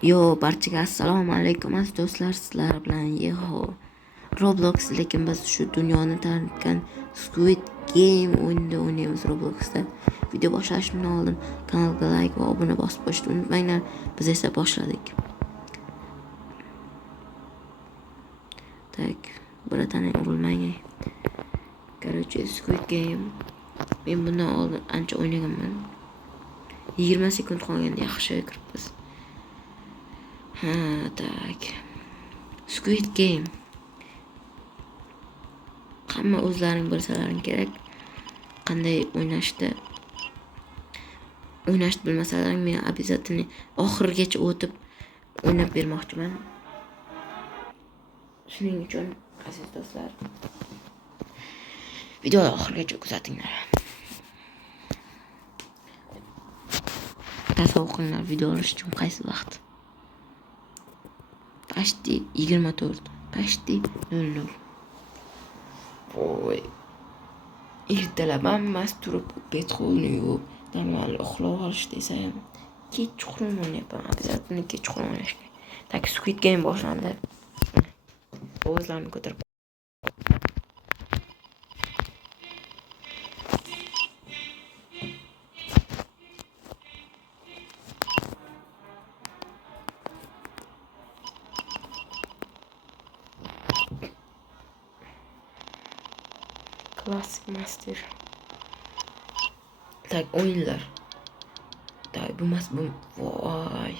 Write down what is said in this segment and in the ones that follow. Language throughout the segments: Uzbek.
Yo, barchaga assalomu alaykum aziz do'stlar, sizlar bilan Roblox, lekin biz shu dunyoni tanitgan Squid Game o'yinida o'ynaymiz Robloxda. Video boshlashimdan oldin kanalga like va obuna bosib qo'yishni unutmanglar. Biz esa boshladik. Tak, biratani urilmang. Короче, Squid Game. Men bundan oldin ancha o'ynaganman. 20 sekund qolganda yaxshi kiribmiz. Tak. Squid Game. Hamma o'zlaring bilsalaring kerak. Qanday o'ynashni bilmasalaring, men обязательно oxirigacha o'tib o'ynab bermoqchiman. Shuning uchun aziz do'stlar, videoni oxirigacha kuzatinglar. Tasavvur qilinglar, video olish uchun qaysi vaqt? Почти 24, почти 00. Voy. Ertalab hammasi turib betxo'ni yuvib, normal uxlab olish desa ham kechqurun o'ynayapman. Обязательно kechqurun o'ynash kerak. Tak, Squid Game boshlandi. Ovozlarni ko'tarib. Classic Master. Tak, o'yinlar. Tak, bu voy.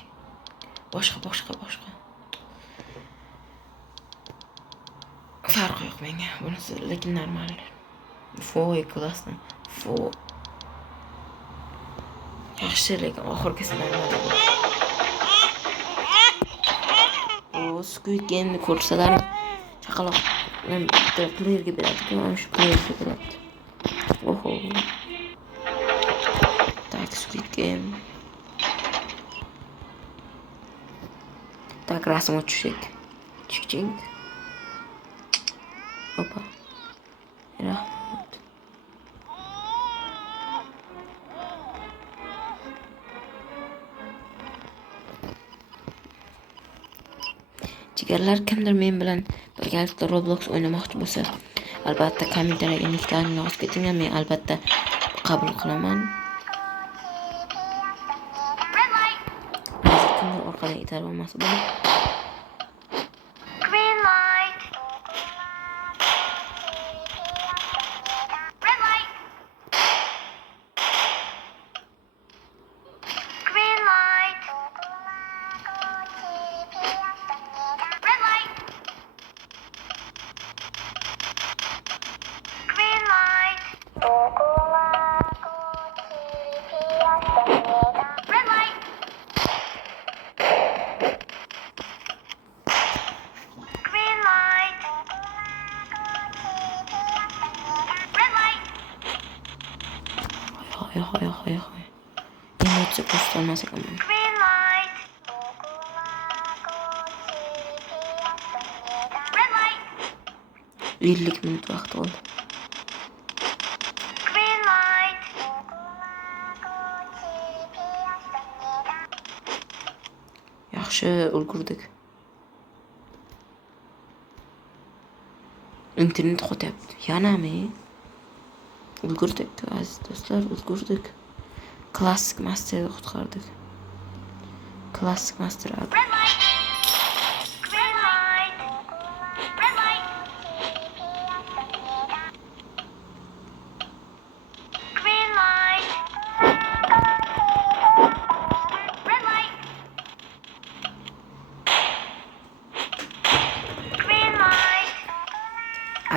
Boshqa. Farqi yo'q menga. Bunisi lekin normal. Voy, klassni. Yaxshi, lekin oxirgisi normal. Squid Game'ni ko'rsalar chaqaloq bitta playerga beradi, mana shu playerga beradi. Oho. Tak, Squid Game. Tak, rasm o'chishik. Chik. Opa. Rahmat. Jigarlar, kimdir men bilan birgalikda Roblox o'ynamoqchi bo'lsa, albatta kommentariyaga niklarini yozib ketinglar, men albatta qabul qilaman. Kimdir orqadan itarib olmasa bo'ladi. Hoy. Emotsiya ko'rsatolmas ekanman. 50 minut vaqt oldi. Yaxshi ulgurdik. Internet qo'tyapti. Yanami? Ulgurdik aziz do'stlar, ulgurdik. Classic Master'ni qutqardik. Classic Master adi.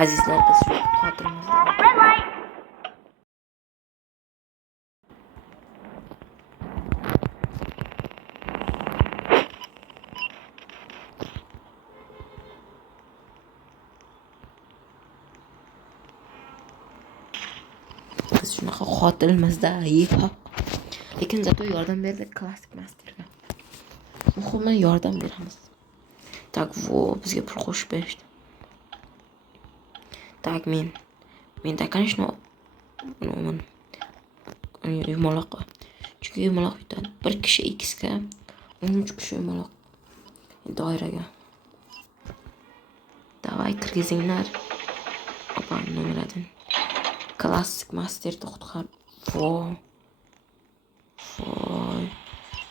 Azizlar, biz shu xotirimizda biz shunaqa xotirimizda lekin zato yordam berdik Classic Masterga. Muhimi yordam beramiz. Tak, bizga pul qo'shib berishdi. Так, да, конечно, yumaloq. Chunki yumaloq yutadi. Bir kishi X'ga 13 kishi o'maloq doiraga. Davay kirgizinglar. Opa numaradan. Klassik master to'xtar. Voy.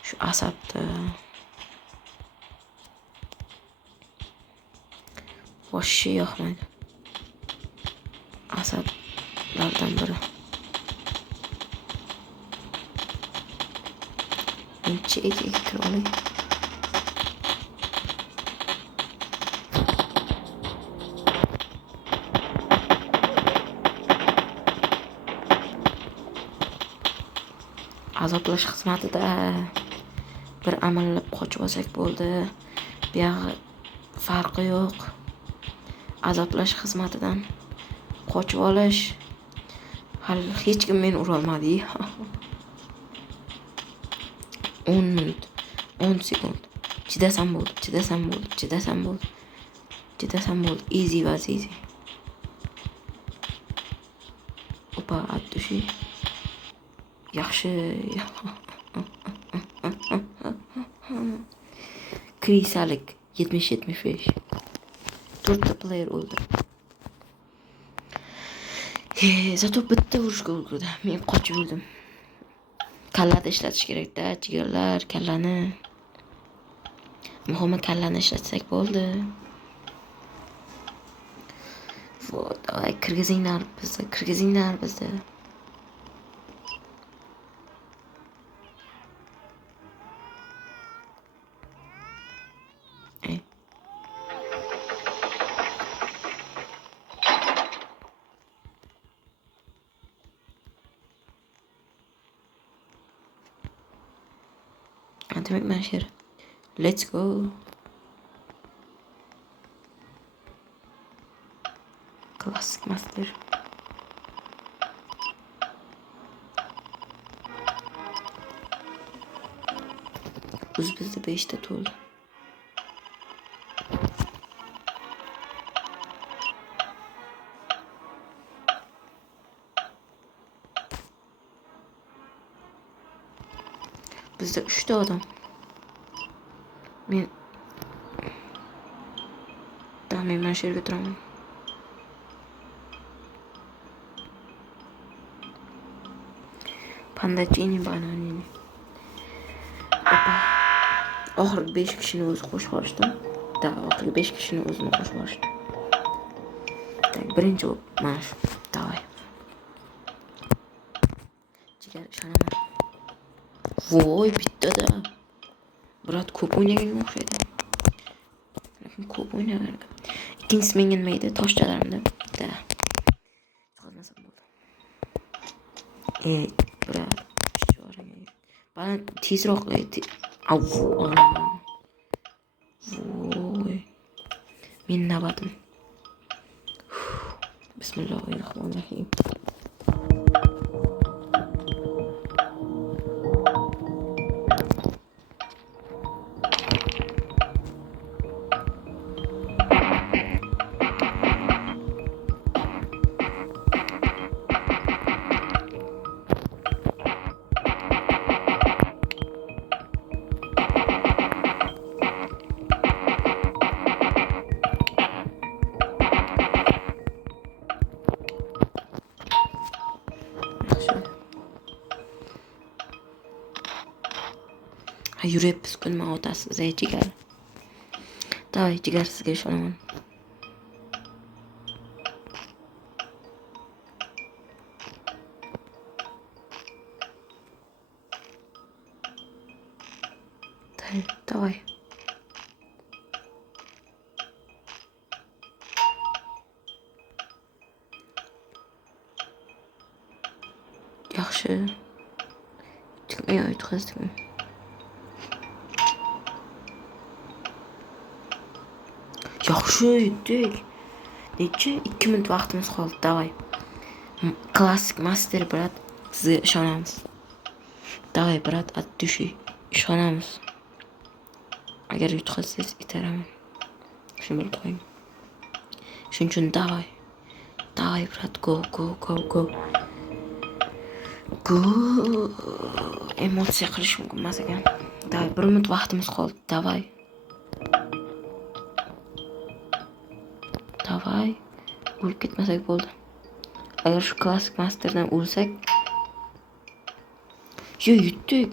Shu asabda. Voshshi yoqmaydi. Asablardan biri. Menchi kirib olay. Azoblash xizmatida bir amallab qochib olsak bo'ldi. Buyog'i farqi yo'q. Azoblash xizmatidan qochib olish. Hali hech kim meni ura olmadi. 10 minut, 10 sekund. Chidasam bo'ldi. Easy was easy. Opa, atdushi. Yaxshi. Krisalik 70-75. 4 player o'ldi. Zato bitta urushga ulgurdi. Men qochib o'ldim. Kallani ishlatish kerak-da, jigarlar, kallani. Muhimi kallani ishlatsak bo'ldi. Voy, kirgizinglar bizda. Demek ben şer. Let's go. Klasik master. Bizde 5'te to'ldi. Bizde 3'te adam. Ben şehir götüremem. Pandachini bananini. Opa. Oxirgi 5 kishini o'zi qo'shib yuborishdim. Oxirgi 5 kishini o'zini qo'shib yuborishdim. Birinchi mana shu. Davay. Jigar ishonaman. Voy, bittada. Brat ko'p o'ynaganga o'xshaydi. Lekin ko'p o'ynagan. Ikkinchisi menga nima edi? Toshchalarimda. Da. Qolmasam bo'ldi. Brat. Bana tezroq voy. Men navadim. Bismillahirrohmanirrohim. Yuribsiz kunma otasiz jigar. Davay jigar, sizga ishonaman. Davay. Yaxshi. Yutqazdim. Yaxshi yutdik. Necha 2 minut vaqtimiz qoldi. Davay. Klassik master brat, sizga ishonamiz. Davay brat, atdushi. Ishonamiz. Agar yutqazsangiz itaraman. Shuni bilib qo'ying. Shuning uchun davay. Davay brat, go. Emotsiya qilish mumkin emas ekan. Davay, 1 minut vaqtimiz qoldi. Davay. O'lib ketmasak bo'ldi. Agar shu klassik masterdan o'lsak, yutdik.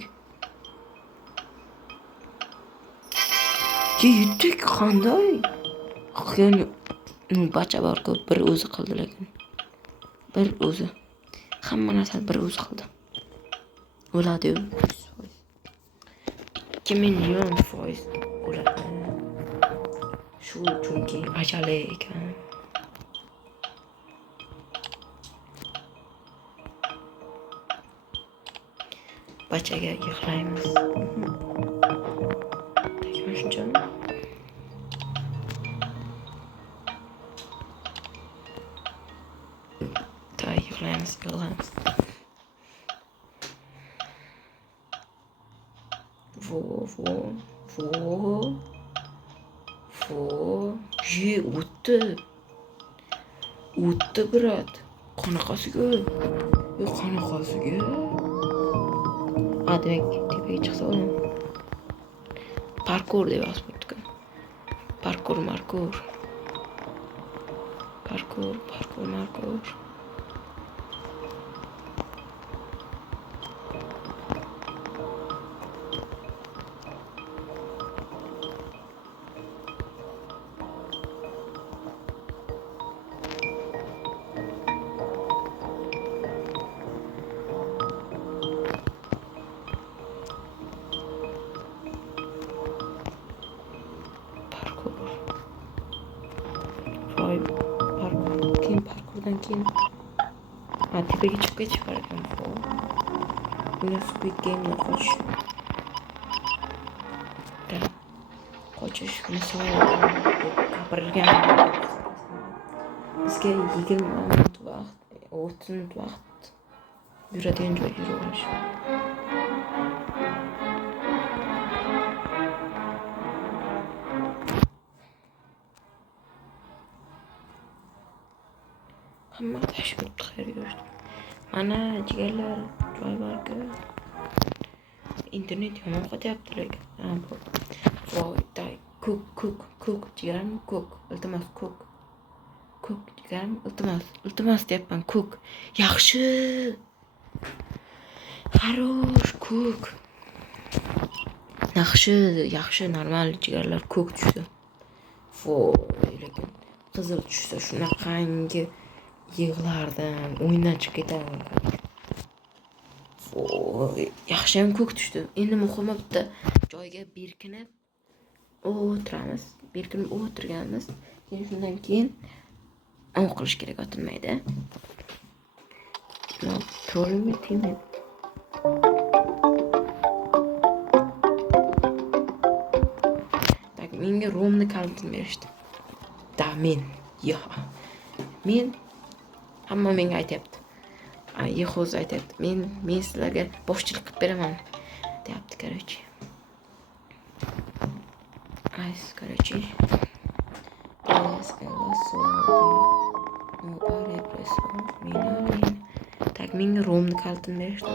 Yutdik qanday? Ya'ni bacha bor-ku, bir o'zi qildi lekin. Bir o'zi. Hamma narsani bir o'zi qildi. O'ladi. 2 million foiz o'ladi. Shu chunki ajali ekan. Bachaga yig'laymiz. Tekma shunchami? Yig'laymiz. O'tdi, brat. Qanaqasiga? Qanaqasiga? Demak, tepaga chiqsa bo'ladimi? Parkour deb yozibdi-ku. Parkour. Parkurdan keyin tepaga chiqib ketish bor ekan. Buni Squid Game'dan qochish. Qochish misol gapirilgan. Bizga 20 minut vaqt, 30 minut vaqt yuradigan joyga yuramiz. Hamma tashkil xayr ko'rishdi. Mana jigarlar joy bor-ku. Internet yomon qotyapti lekin. Voy, ko'k jigarim, ko'k. Iltimos ko'k. Ko'k jigarim, iltimos deyapman, ko'k. Yaxshi. Xarosh ko'k. Yaxshi, normal jigarlar ko'k tushdi. Voy, lekin qizil tushsa shunaqangi yig'lardim, o'yindan chiqib ketaman. Yaxshiyam ko'k tushdi. Endi muhimi bitta joyga berkinib o'tiramiz. Berkinib o'tirganmiz. Shundan keyin aniq qilish kerak, otilmaydi. To'g'rimi, timi? Tak, menga romni kalitini berishdi. Men hamma menga aytayapti. Yehoz aytayapti. Men sizlarga boshchilik qilib beraman, deyapti, короче. Tak, menga romni kalitini berishdi.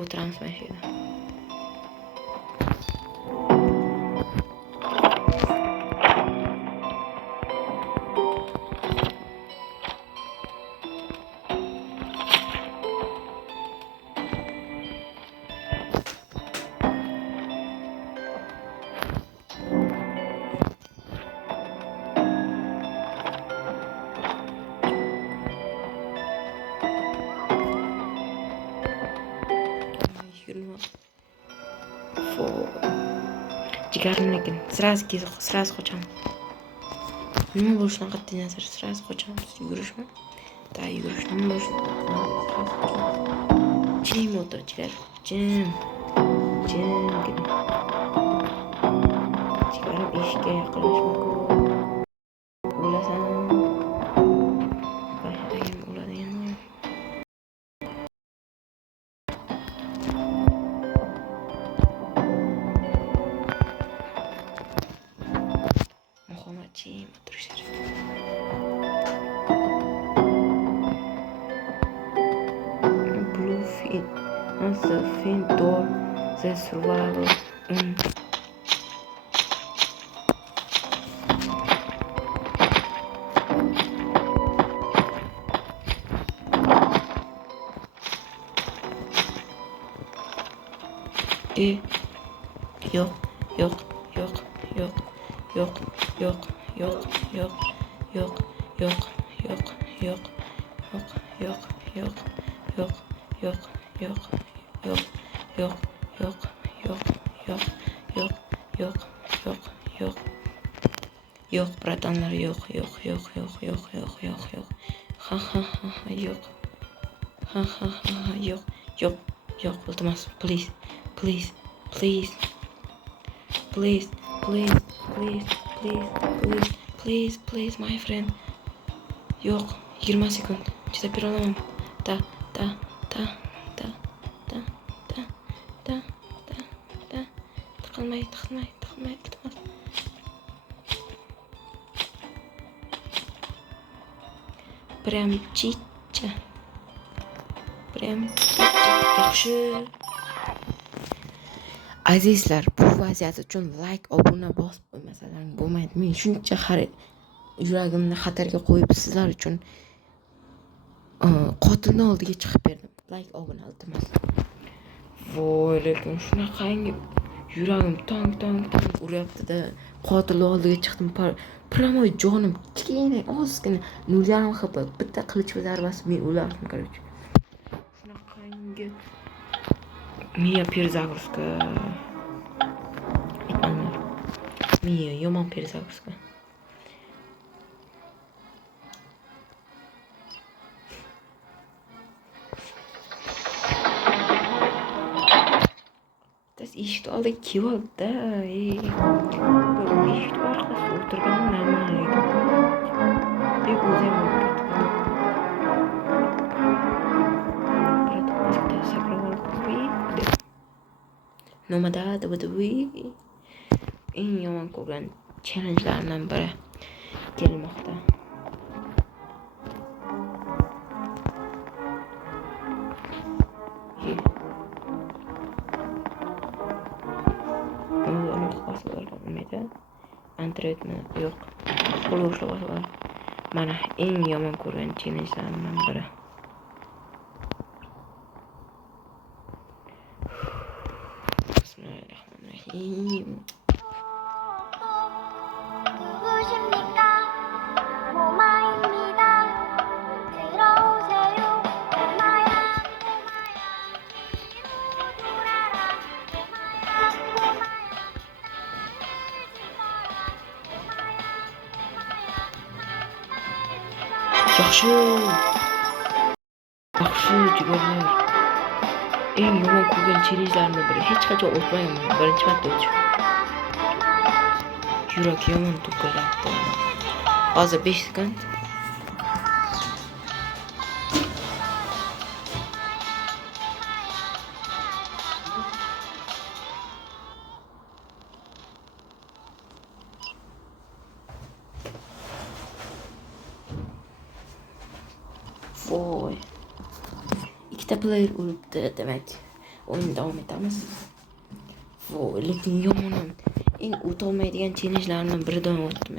O'tiramiz mana shu yerda. Jigarim lekin sразу qochamiz. Nima bo'lishidan qat'iy nazar sразу qochamiz. Yugurishmi? Da yugurish nima bo'lishi? Jim o'tir jigar. Jim. Jigarim eshikka yaqinlashma. O'lasan. Bashiragim o'ladigan. Muhammad Jim o'tirishar. Bluefield has the fin door the survival Yo'q. Yo'q, bratanlar, yo'q. Ha, yo'q. Ha, yo'q. Iltimos, please, my friend. Yo'q, 20 sekund. Chidab bera olaman. Da. Tiqilmay, iltimos. Прям chicha. Yaxshi. Azizlar, bu vaziyat uchun like, obuna bosib qo'ymasalaring bo'lmaydi. Men shuncha yuragimni xatarga qo'yib sizlar uchun qotilni oldiga chiqib berdim. Like, obuna iltimos. Voy, lekin shunaqangi yuragim tong uryapti-da. Qotilni oldiga chiqdim. Pramoy jonim kichkina, ozgina 0.5 HP. Bitta qilich zarbasi men o'lardim, короче. Shunaqangi Miya перезагрузка. Miya yomon перезагрузка. Eshikni oldiga keldi-da. Eshikni orqasida o'tirganim normal edi. O'zim nomada eng yomon ko'rgan challenge'lardan biri kelmoqda. Androidni yo'q. Qo'l ushlab olib. Mana eng yomon ko'rgan challenge'lardan biri. Bismillahirrohmanirrohim. Yaxshi jigarlar. Eng yomon ko'rgan challenge'lardan biri. Hech qachon o'tmayman. Birinchi marta o'tdim. Yurak yomon to'kiladi. Hozir 5 sekund. Voy. Ikkita player o'libdi, demak. O'yin davom etamiz. Voy, lekin yomonam. Eng o'tolmaydigan challenge'lardan biridan o'tdim.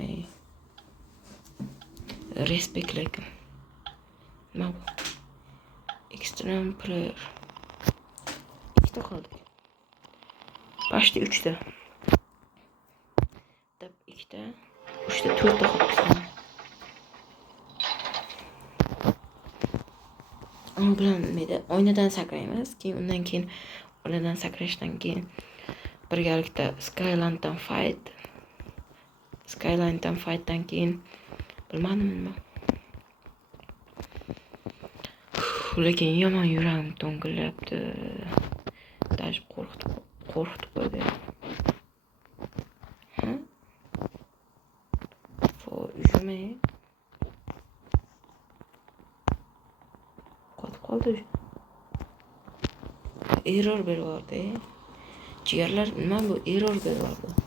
Respect lekin. Nima bu? Extreme player. Ikkita qoldi. Почти 3ta. Dab 2ta, 3ta, 4ta qoldi. Ama bilan oynadan sakraymiz. Keyin undan keyin oynadan sakrashdan keyin birgalikda Skyline'dan fightdan keyin bilmadim nima. Lekin yomon yuragim to'nkilyapti. Даже qo'rqitib qo'ydi. Uyushmay qotib qoldi. Error beryapti. Jigarlar nima bu error beryapti?